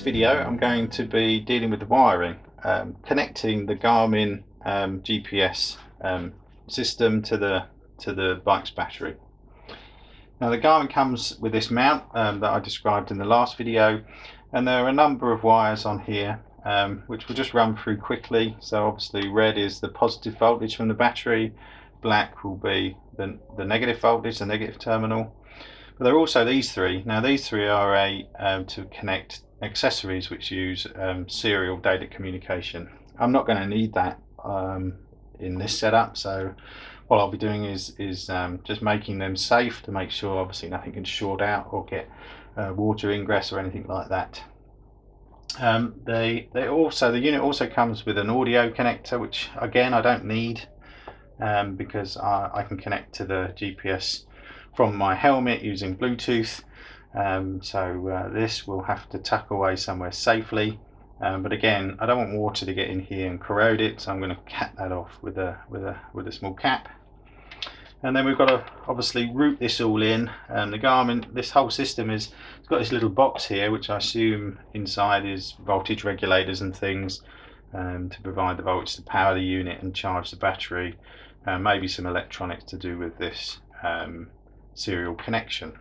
this video I'm going to be dealing with the wiring, connecting the Garmin GPS system to the bike's battery. Now the Garmin comes with this mount that I described in the last video, and there are a number of wires on here which we'll just run through quickly. So obviously red is the positive voltage from the battery, black will be the negative voltage, the negative terminal. But there are also these three. Now these three are to connect accessories which use serial data communication. I'm not going to need that in this setup, so what I'll be doing is just making them safe to make sure obviously nothing can short out or get water ingress or anything like that. The unit also comes with an audio connector, which again I don't need because I can connect to the GPS from my helmet using Bluetooth. So this will have to tuck away somewhere safely, but again I don't want water to get in here and corrode it, so I'm going to cap that off with a small cap. And then we've got to obviously route this all in. The Garmin, this whole system it's got this little box here which I assume inside is voltage regulators and things to provide the voltage to power the unit and charge the battery, maybe some electronics to do with this serial connection.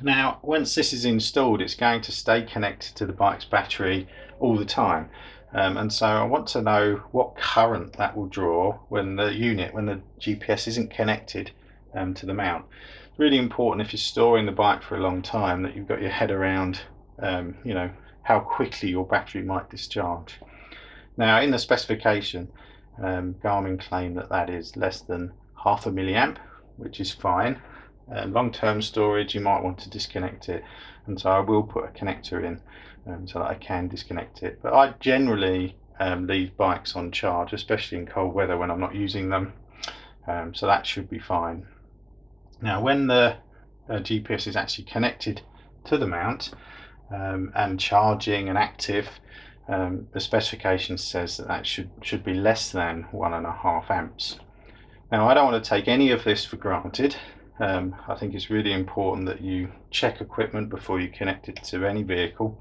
Now once this is installed, it's going to stay connected to the bike's battery all the time, and so I want to know what current that will draw when the GPS isn't connected to the mount. It's really important if you're storing the bike for a long time that you've got your head around how quickly your battery might discharge. Now in the specification, Garmin claim that is less than half a milliamp, which is fine. Long-term storage, you might want to disconnect it, and so I will put a connector in so that I can disconnect it. But I generally leave bikes on charge, especially in cold weather when I'm not using them, so that should be fine. Now when the GPS is actually connected to the mount and charging and active, the specification says that should be less than 1.5 amps. Now I don't want to take any of this for granted. I think it's really important that you check equipment before you connect it to any vehicle,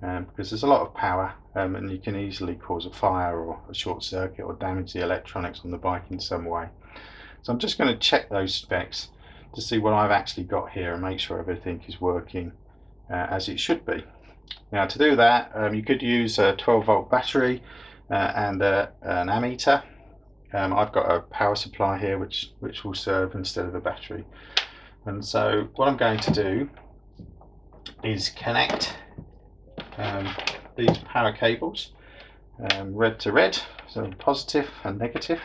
because there's a lot of power and you can easily cause a fire or a short circuit or damage the electronics on the bike in some way. So I'm just going to check those specs to see what I've actually got here and make sure everything is working as it should be. Now to do that, you could use a 12-volt battery and an ammeter. I've got a power supply here which will serve instead of a battery, and so what I'm going to do is connect these power cables red to red, so positive and negative,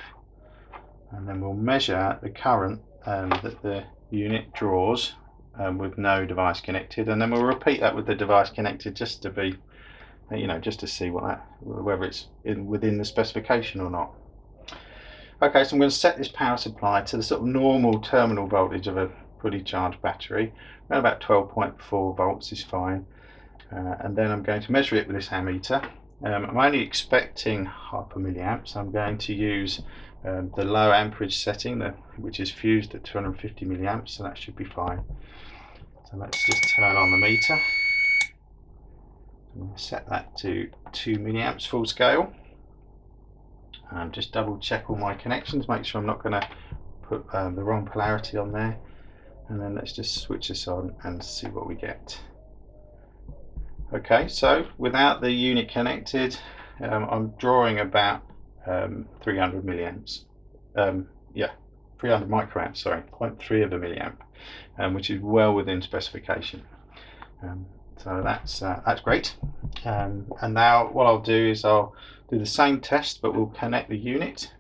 and then we'll measure the current that the unit draws with no device connected, and then we'll repeat that with the device connected just to be just to see whether it's within the specification or not. Okay, so I'm going to set this power supply to the sort of normal terminal voltage of a fully charged battery. Around about 12.4 volts is fine. And then I'm going to measure it with this ammeter. I'm only expecting half a milliamp, so I'm going to use the low amperage setting, which is fused at 250 milliamps, so that should be fine. So let's just turn on the meter. I'm going to set that to 2 milliamps full scale. Just double check all my connections, make sure I'm not going to put the wrong polarity on there, and then let's just switch this on and see what we get. Okay, so without the unit connected, I'm drawing about 300 milliamps. 300 microamps, sorry, 0.3 of a milliamp, which is well within specification. So that's great. And now what I'll do is I'll do the same test, but we'll connect the unit.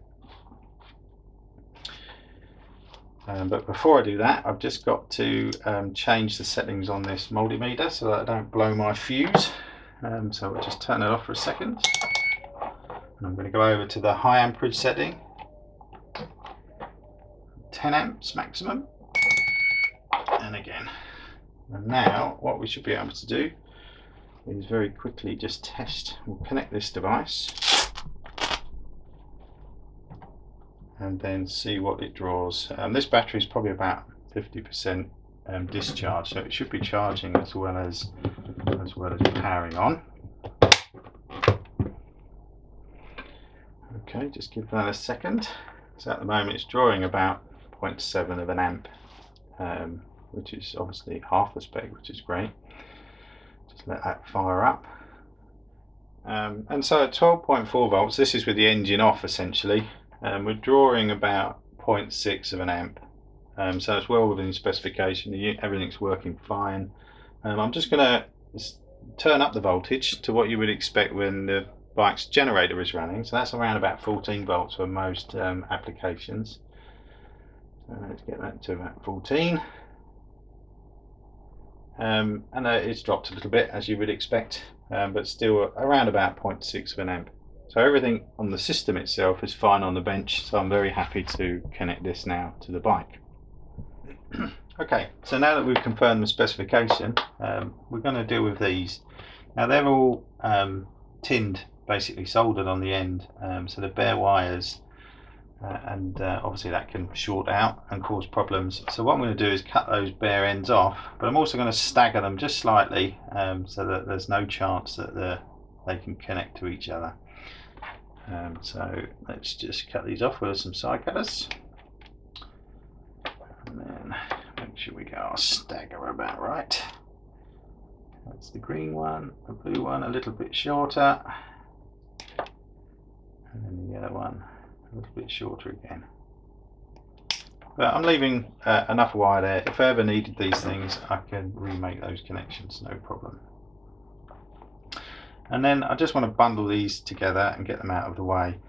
But before I do that, I've just got to change the settings on this multimeter so that I don't blow my fuse. So we'll just turn it off for a second. And I'm going to go over to the high amperage setting, 10 amps maximum, and again. And now what we should be able to do is very quickly just test. We'll connect this device and then see what it draws. This battery is probably about 50% discharge, so it should be charging as well as powering on. Okay, just give that a second. So at the moment it's drawing about 0.7 of an amp, which is obviously half the spec, which is great. Just let that fire up. And so at 12.4 volts, this is with the engine off essentially, we're drawing about 0.6 of an amp. So it's well within specification, everything's working fine. I'm just going to turn up the voltage to what you would expect when the bike's generator is running, so that's around about 14 volts for most applications. So let's get that to about 14. And it's dropped a little bit as you would expect, but still around about 0.6 of an amp. So everything on the system itself is fine on the bench, so I'm very happy to connect this now to the bike. Okay, so now that we've confirmed the specification, we're going to deal with these. Now they're all tinned, basically soldered on the end, so they're bare wires, and obviously that can short out and cause problems. So what I'm going to do is cut those bare ends off, but I'm also going to stagger them just slightly, so that there's no chance that they can connect to each other. So let's just cut these off with some side cutters, and then make sure we get our stagger about right. That's the green one, the blue one a little bit shorter, and then the yellow one a little bit shorter again. But I'm leaving enough wire there. If I ever needed these things, I can remake those connections, no problem. And then I just want to bundle these together and get them out of the way.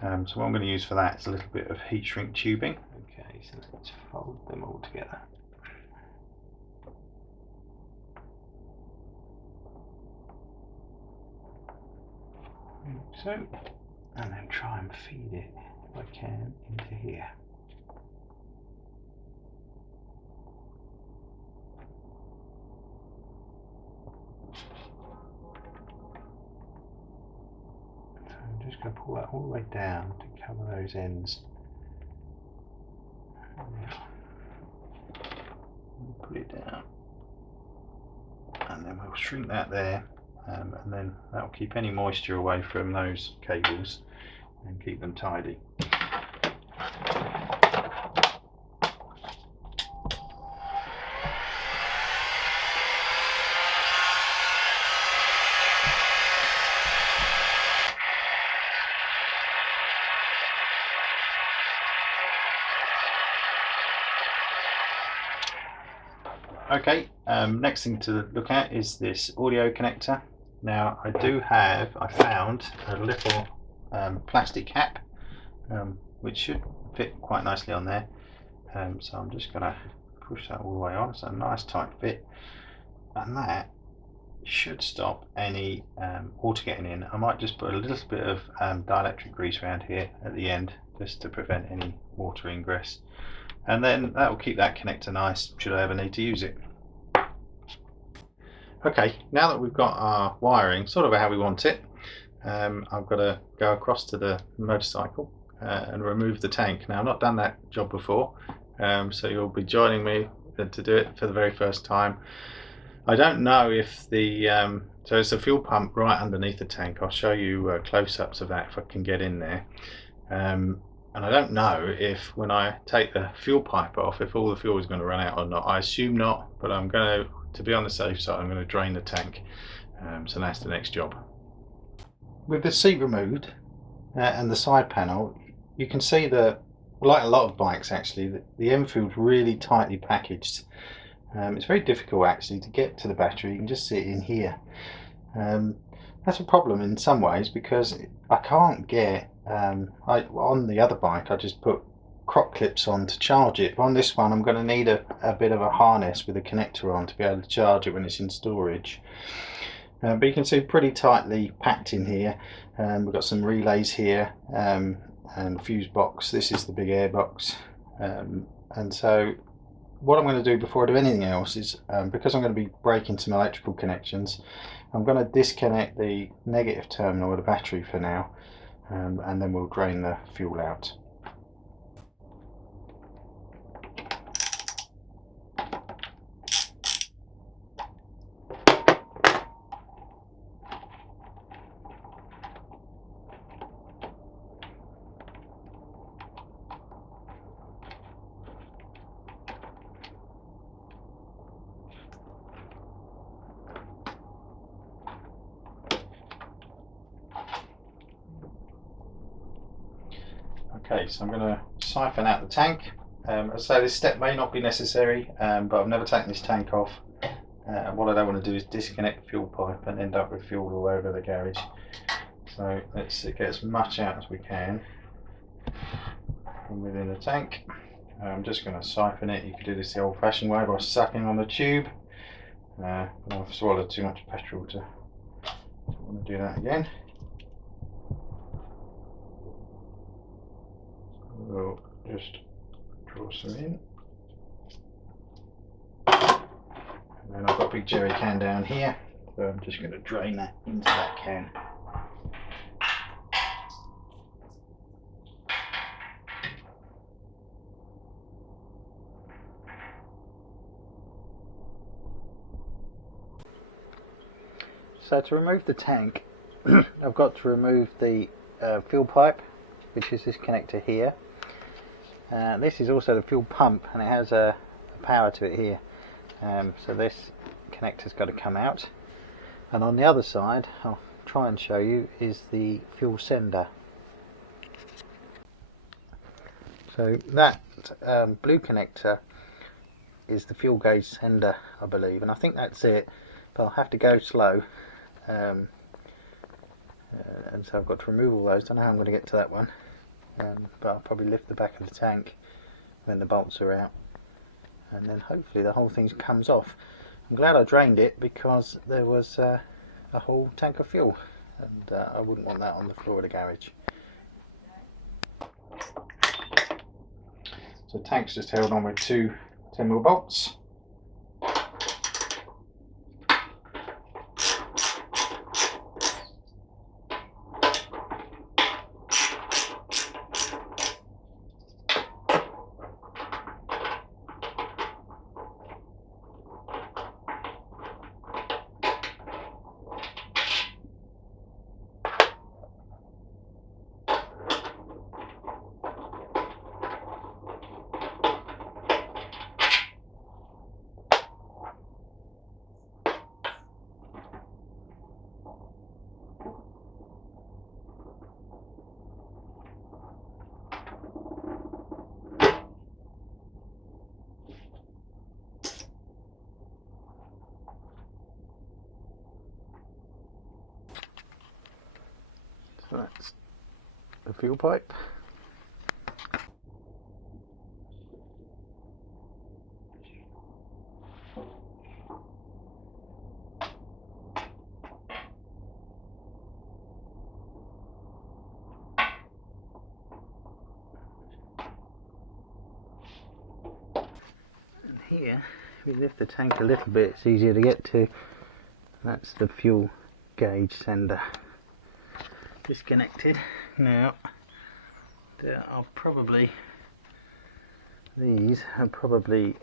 So what I'm going to use for that is a little bit of heat shrink tubing. Okay, so let's fold them all together. Like so, and then try and feed it, if I can, into here. So I'm just going to pull that all the way down to cover those ends. Put it down, and then we'll shrink that there, and then that will keep any moisture away from those cables and keep them tidy. Okay, next thing to look at is this audio connector. Now I found a little plastic cap which should fit quite nicely on there, so I'm just going to push that all the way on. It's a nice tight fit, and that should stop any water getting in. I might just put a little bit of dielectric grease around here at the end just to prevent any water ingress, and then that will keep that connector nice should I ever need to use it. Okay, now that we've got our wiring sort of how we want it, I've got to go across to the motorcycle and remove the tank. Now I've not done that job before, so you'll be joining me to do it for the very first time. I don't know if the so it's a fuel pump right underneath the tank. I'll show you close-ups of that if I can get in there. And I don't know if when I take the fuel pipe off, if all the fuel is going to run out or not. I assume not, but I'm going to be on the safe side, I'm going to drain the tank. So that's the next job. With the seat removed and the side panel, you can see that, like a lot of bikes actually, the Enfield's really tightly packaged. It's very difficult actually to get to the battery. You can just see it in here. That's a problem in some ways because I can't get on the other bike I just put crop clips on to charge it, but on this one I'm going to need a bit of a harness with a connector on to be able to charge it when it's in storage. But you can see pretty tightly packed in here. We've got some relays here and a fuse box. This is the big air box, and so what I'm going to do before I do anything else is, because I'm going to be breaking some electrical connections, I'm going to disconnect the negative terminal of the battery for now, and then we'll drain the fuel out. Okay, so I'm going to siphon out the tank. As I say, this step may not be necessary, but I've never taken this tank off. What I don't want to do is disconnect the fuel pipe and end up with fuel all over the garage. So let's get as much out as we can from within the tank. I'm just going to siphon it. You can do this the old-fashioned way by sucking on the tube. But I've swallowed too much petrol to want to do that again. We'll just draw some in. And then I've got a big jerry can down here, so I'm just going to drain that into that can. So to remove the tank, I've got to remove the fuel pipe, which is this connector here. This is also the fuel pump, and it has a power to it here. So this connector's got to come out. And on the other side, I'll try and show you, is the fuel sender. So that blue connector is the fuel gauge sender, I believe, and I think that's it, but I'll have to go slow. And so I've got to remove all those. Don't know how I'm going to get to that one, but I'll probably lift the back of the tank when the bolts are out, and then hopefully the whole thing comes off. I'm glad I drained it, because there was a whole tank of fuel, and I wouldn't want that on the floor of the garage. So the tank's just held on with two 10mm bolts. So that's the fuel pipe. And here, if we lift the tank a little bit, it's easier to get to. That's the fuel gauge sender. Disconnected. Now there are probably, these are probably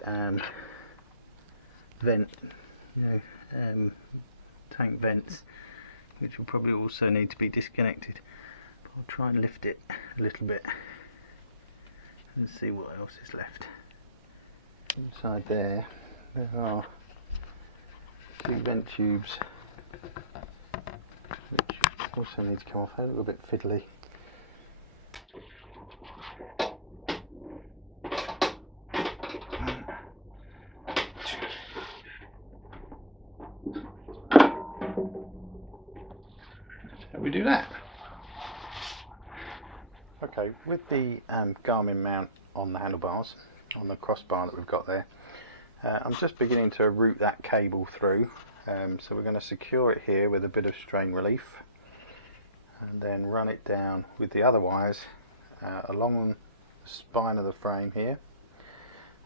tank vents, which will probably also need to be disconnected. But I'll try and lift it a little bit and see what else is left. Inside there are two vent tubes, which also need to come off. A little bit fiddly. So we do that. Okay, with the Garmin mount on the handlebars, on the crossbar that we've got there, I'm just beginning to route that cable through. So we're going to secure it here with a bit of strain relief, and then run it down with the other wires along the spine of the frame here.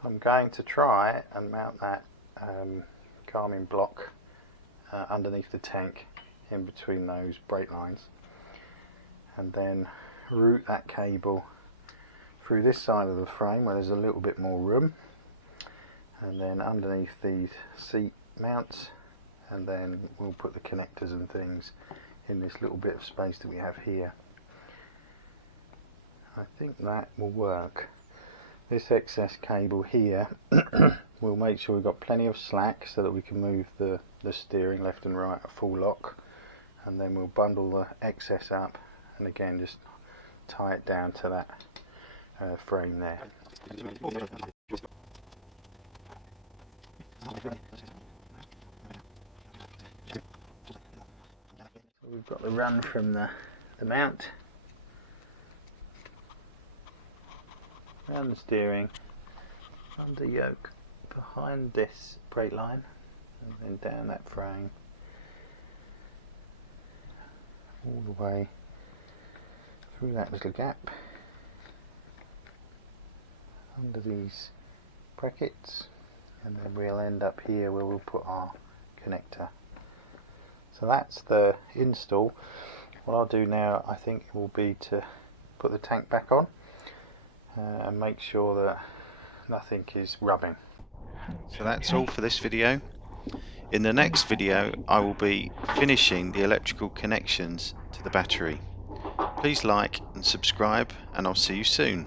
I'm going to try and mount that Garmin block underneath the tank, in between those brake lines, and then route that cable through this side of the frame where there's a little bit more room, and then underneath these seat mounts, and then we'll put the connectors and things in this little bit of space that we have here. I think that will work. This excess cable here will make sure we've got plenty of slack so that we can move the steering left and right at full lock, and then we'll bundle the excess up and again just tie it down to that frame there. So we've got the run from the mount, around the steering, under yoke, behind this brake line, and then down that frame, all the way through that little gap, under these brackets, and then we'll end up here where we'll put our connector. So that's the install. What I'll do now, I think, will be to put the tank back on and make sure that nothing is rubbing. So that's all for this video. In the next video I will be finishing the electrical connections to the battery. Please like and subscribe, and I'll see you soon.